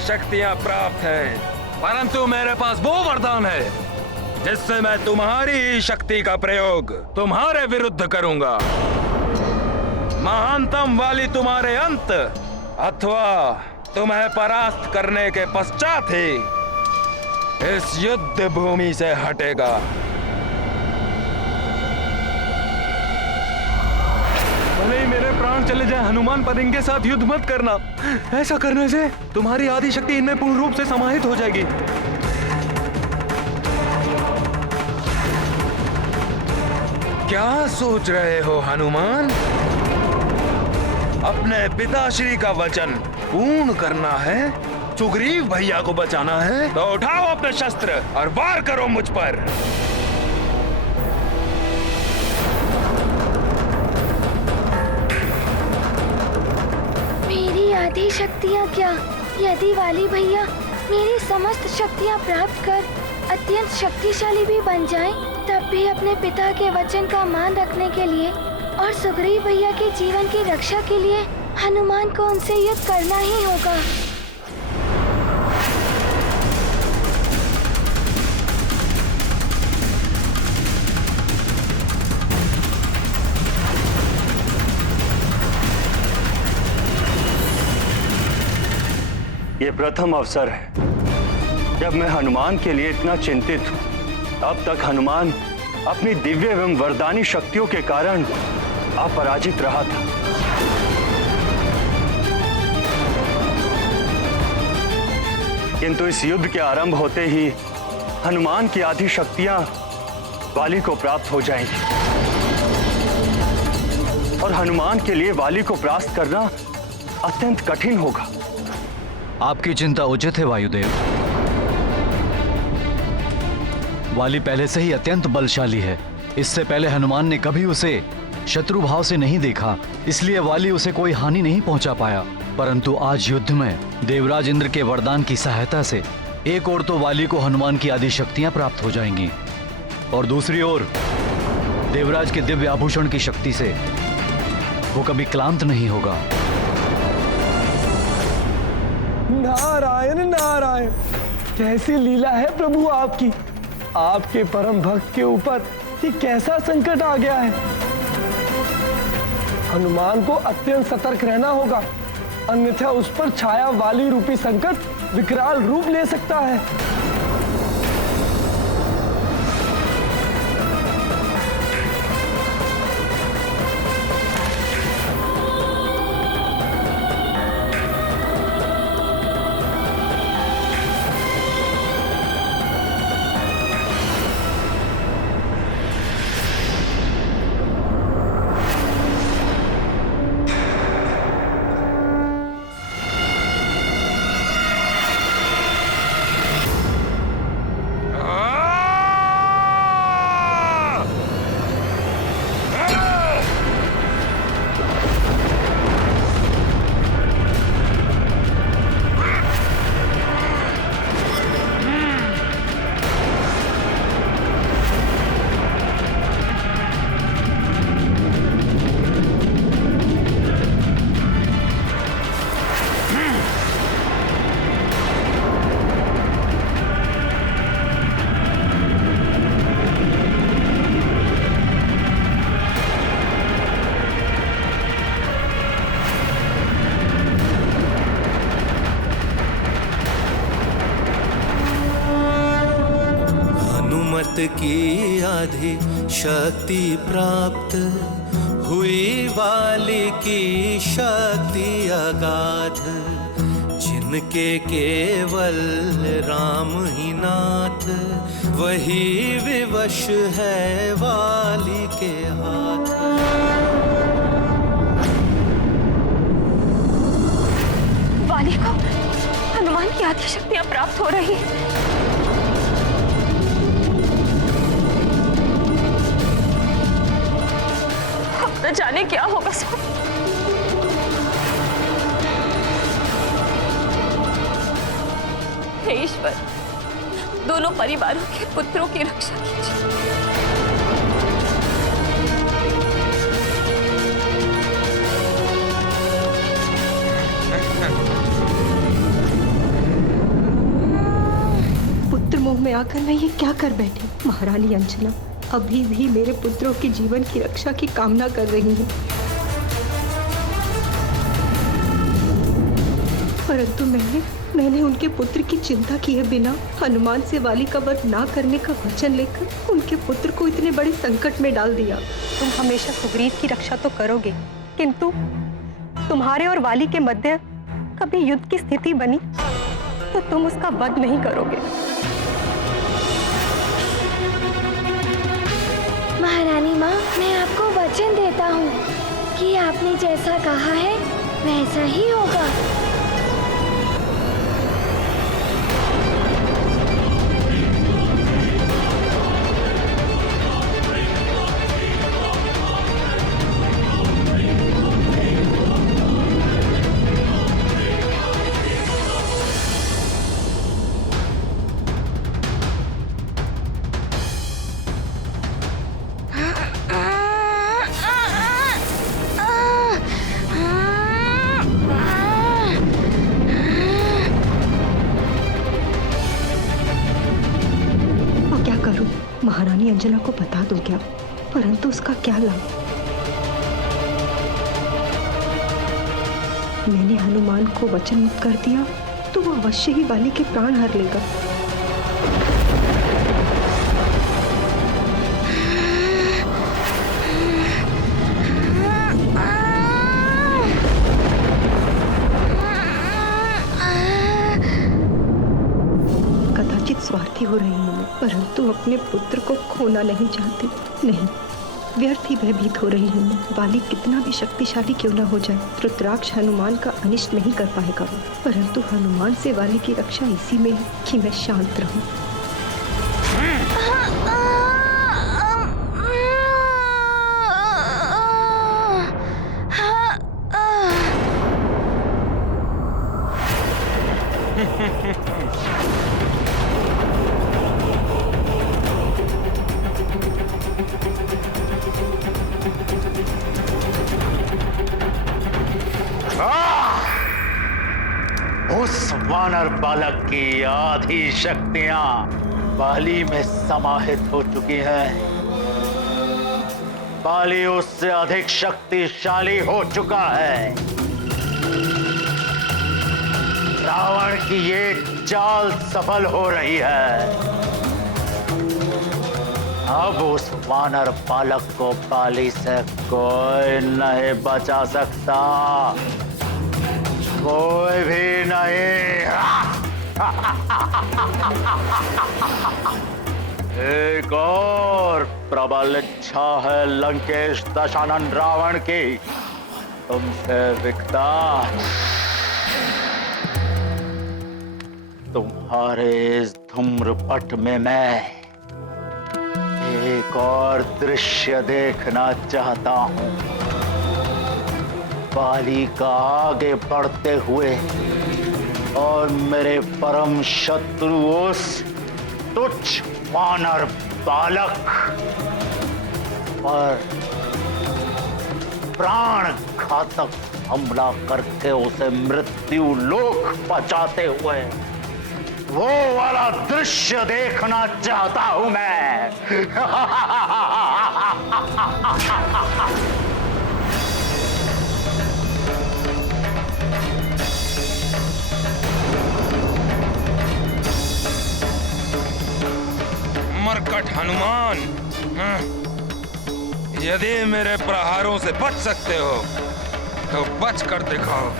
शक्तियां प्राप्त हैं, परंतु मेरे पास वो वरदान है जिससे मैं तुम्हारी शक्ति का प्रयोग तुम्हारे विरुद्ध करूंगा। महानतम वाली तुम्हारे अंत अथवा तुम्हें परास्त करने के पश्चात ही इस युद्ध भूमि से हटेगा। भले ही मेरे प्राण चले जाए, हनुमान पर इनके साथ युद्ध मत करना। ऐसा करने से तुम्हारी आदि शक्ति इनमें पूर्ण रूप से समाहित हो जाएगी। क्या सोच रहे हो हनुमान? अपने पिताश्री का वचन पूर्ण करना है, सुग्रीव भैया को बचाना है, तो उठाओ अपने शस्त्र और वार करो मुझ पर। मेरी आधी शक्तियाँ क्या, यदि वाली भैया मेरी समस्त शक्तियाँ प्राप्त कर अत्यंत शक्तिशाली भी बन जाएं, तब भी अपने पिता के वचन का मान रखने के लिए और सुग्रीव भैया के जीवन की रक्षा के लिए हनुमान को उनसे युद्ध करना ही होगा। ये प्रथम अवसर है जब मैं हनुमान के लिए इतना चिंतित हूं। अब तक हनुमान अपनी दिव्य एवं वरदानी शक्तियों के कारण अपराजित रहा था, किंतु इस युद्ध के आरंभ होते ही हनुमान की आधी शक्तियां वाली को प्राप्त हो जाएंगी और हनुमान के लिए वाली को परास्त करना अत्यंत कठिन होगा। आपकी चिंता उचित है वायुदेव। वाली पहले से ही अत्यंत बलशाली है। इससे पहले हनुमान ने कभी उसे शत्रु भाव से नहीं देखा, इसलिए वाली उसे कोई हानि नहीं पहुंचा पाया। परंतु आज युद्ध में देवराज इंद्र के वरदान की सहायता से एक ओर तो वाली को हनुमान की आदि शक्तियां प्राप्त हो जाएंगी और दूसरी ओर देवराज के दिव्य आभूषण की शक्ति से वो कभी क्लांत नहीं होगा। नारायण नारायण, कैसी लीला है प्रभु आपकी। आपके परम भक्त के ऊपर ये कैसा संकट आ गया है। हनुमान को अत्यंत सतर्क रहना होगा, अन्यथा उस पर छाया वाली रूपी संकट विकराल रूप ले सकता है। की आधी शक्ति प्राप्त हुई, वाली की शक्ति अगाध, जिनके केवल राम ही नाथ, वही विवश है वाली के हाथ। वाली को हनुमान की आधी शक्तियां प्राप्त हो रही हैं। न जाने क्या होगा सब। हे ईश्वर, दोनों परिवारों के पुत्रों की रक्षा कीजिए। गांव में आकर मैं ये क्या कर बैठी? महारानी अंजना अभी भी मेरे पुत्रों के जीवन की रक्षा की कामना कर रही है, परंतु मैंने उनके पुत्र की चिंता किए बिना हनुमान से वाली का वध ना करने का वचन लेकर उनके पुत्र को इतने बड़े संकट में डाल दिया। तुम हमेशा सुग्रीव की रक्षा तो करोगे, किंतु तुम्हारे और वाली के मध्य कभी युद्ध की स्थिति बनी तो तुम उसका वध नहीं करोगे। महारानी माँ, मैं आपको वचन देता हूँ कि आपने जैसा कहा है वैसा ही होगा। महारानी अंजना को बता दूं क्या? परंतु उसका क्या लाभ? मैंने हनुमान को वचन मुक्त कर दिया तो वो अवश्य ही वाली के प्राण हर लेगा। स्वार्थी हो रही हूँ मैं, परंतु अपने पुत्र को खोना नहीं चाहती। नहीं, व्यर्थ ही भयभीत हो रही हूँ मैं। वाली कितना भी शक्तिशाली क्यों न हो जाए, रुद्राक्ष हनुमान का अनिष्ट नहीं कर पाएगा, परंतु हनुमान से वाली की रक्षा इसी में है कि मैं शांत रहूं। उस वानर बालक की आधी शक्तियां बाली में समाहित हो चुकी हैं। बाली उससे अधिक शक्तिशाली हो चुका है। रावण की ये चाल सफल हो रही है। अब उस वानर बालक को बाली से कोई नहीं बचा सकता, कोई भी नहीं। एक और प्रबल इच्छा है लंकेश दशानन रावण की तुमसे विकता। तुम्हारे इस धूम्रपट में मैं एक और दृश्य देखना चाहता हूं। बाली का आगे बढ़ते हुए और मेरे परम शत्रु उस तुच्छ वानर बालक पर प्राण घातक हमला करके उसे मृत्यु लोक पहुंचाते हुए वो वाला दृश्य देखना चाहता हूं मैं। मरकट हनुमान, यदि मेरे प्रहारों से बच सकते हो तो बच कर दिखाओ।